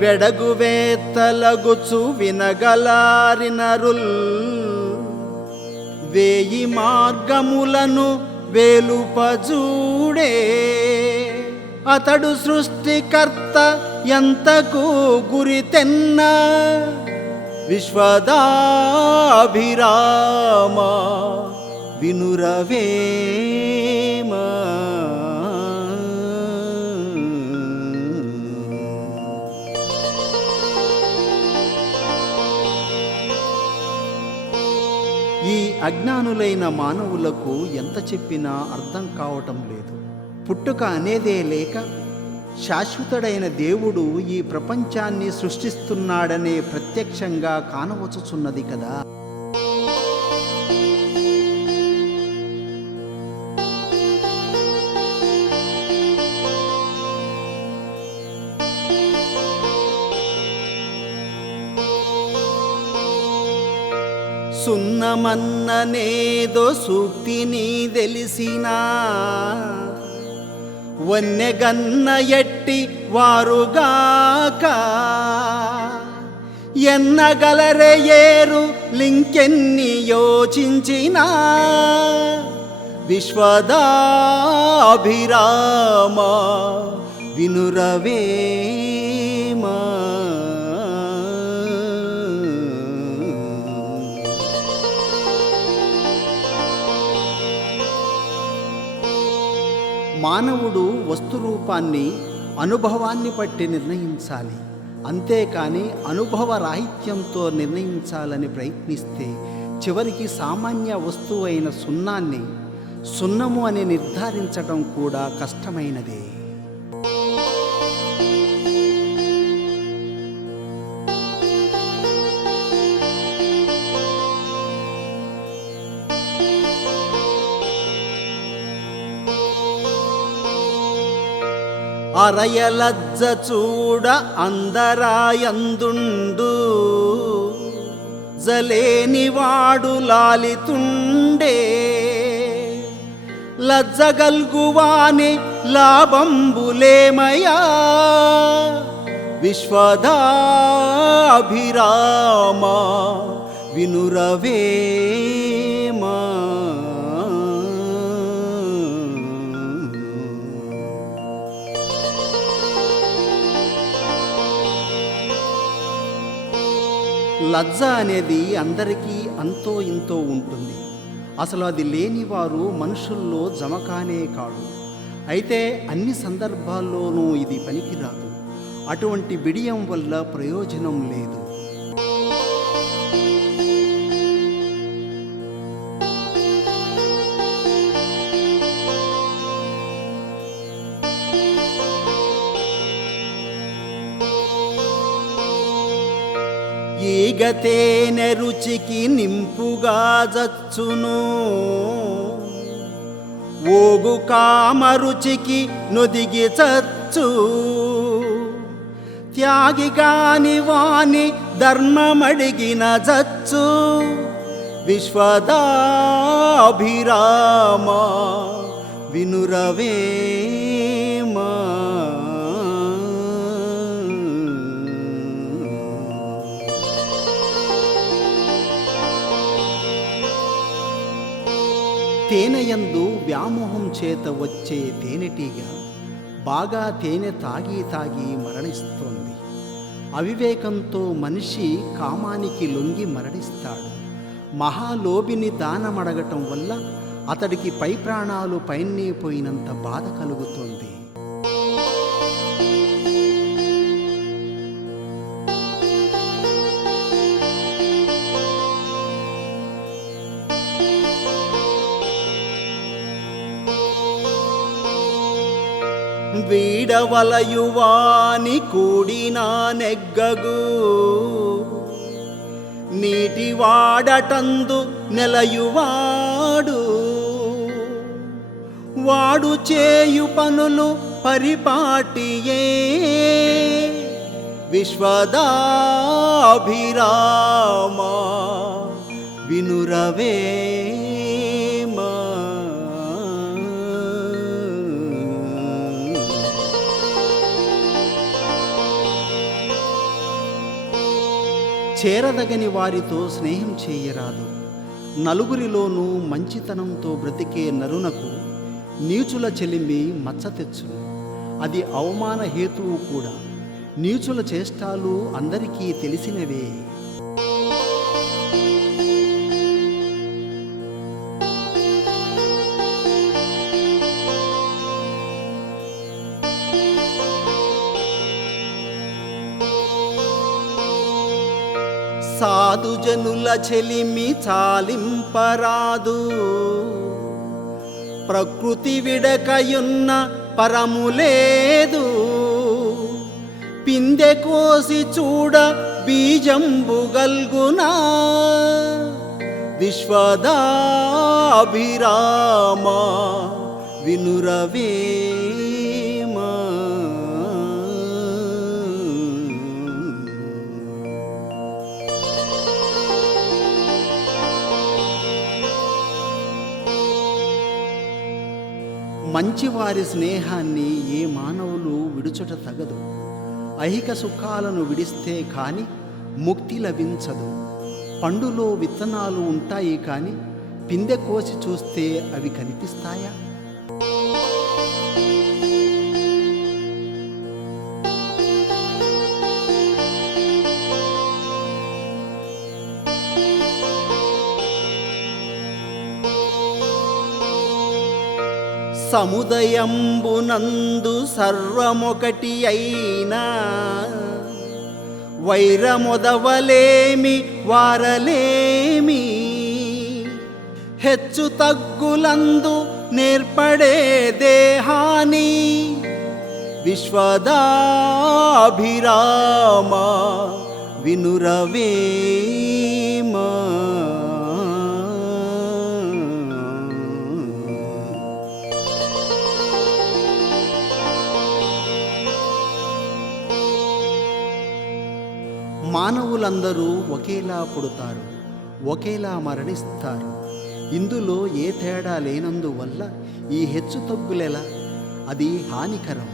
వెడగువేత్తలగుచు వినగలారినరుల్ వేయి మార్గములను వేలుపజూడే అతడు సృష్టికర్త ఎంతకు గురితెన్న విశ్వదాభిరామ వినురవే అజ్ఞానులైన మానవులకు ఎంత చెప్పినా అర్థం కావటం లేదు పుట్టుక అనేదే లేక శాశ్వతుడైన దేవుడు ఈ ప్రపంచాన్ని సృష్టిస్తున్నాడనే ప్రత్యక్షంగా కానవచ్చుచున్నది కదా సున్నమన్ననేదో సూక్తిని తెలిసినా వన్యగన్న ఎట్టి వారుగాక ఎన్నగలరయేరు లింకెన్ని యోచించినా విశ్వదాభిరామ వినురవేమా మానవుడు వస్తురూపాన్ని అనుభవాన్ని బట్టి నిర్ణయించాలి అంతేకాని అనుభవ రాహిత్యంతో నిర్ణయించాలని ప్రయత్నిస్తే చివరికి సామాన్య వస్తువు అయిన సున్నాన్ని సున్నము అని నిర్ధారించడం కూడా కష్టమైనదే పరయలజ్జ చూడ అందరాయందుండు జలేనివాడు లాలితుండే లజ్జగల్గువాని లాభంబులేమయా విశ్వదాభిరామ వినురవే లజ్జ అనేది అందరికీ అంతో ఇంతో ఉంటుంది అసలు అది లేనివారు మనుషుల్లో జమకానే కాడు అయితే అన్ని సందర్భాల్లోనూ ఇది పనికిరాదు అటువంటి బిడియం వల్ల ప్రయోజనం లేదు తీగతేన రుచికి నింపుగా జచ్చును ఓగు రుచికి నుదిగి చచ్చు త్యాగి కాని వాణి ధర్మమడిగిన జచ్చు విశ్వదాభిరామ వినురవే తేనెయందు వ్యామోహం చేత వచ్చే తేనెటీగ బాగా తేనె తాగి తాగి మరణిస్తుంది అవివేకంతో మనిషి కామానికి లొంగి మరణిస్తాడు మహాలోభిని దానమడగటం వల్ల అతడికి పై ప్రాణాలు పైన్నే పోయినంత బాధ కలుగుతుంది వీడవలయువాని కూడినా నెగ్గగు నీటి వాడటందు నెలయువాడు వాడు చేయు పనులు పరిపాటియే విశ్వదాభిరామా వినురవే చేరదగని వారితో స్నేహం చేయరాదు నలుగురిలోనూ మంచితనంతో బ్రతికే నరునకు నీచుల చెలిమి మచ్చ తెచ్చును అది అవమాన హేతువు కూడా నీచుల చేష్టాలు అందరికీ తెలిసినవే సాధుజనుల చెలిమి చాలింపరాదు ప్రకృతి విడకయున్న పరము లేదు పిందె కోసి చూడ బీజంబుగల్గునా విశ్వదాభిరామ వినురవే మంచివారి స్నేహాన్ని ఏ మానవులు విడుచుట తగదు ఐహిక సుఖాలను విడిస్తే కాని ముక్తి లభించదు పండులో విత్తనాలు ఉంటాయి కానీ పిందె కోసి చూస్తే అవి కనిపిస్తాయా సముదయంబునందు సర్వమొకటి అయినా వైరమొదవలేమి వారలేమి హెచ్చు తగ్గులందు నేర్పడే దేహాని విశ్వదాభిరామ వినురవేమా మానవులందరూ ఒకేలా పుడతారు ఒకేలా మరణిస్తారు ఇందులో ఏ తేడా లేనందువల్ల ఈ హెచ్చు తగ్గులెలా అది హానికరం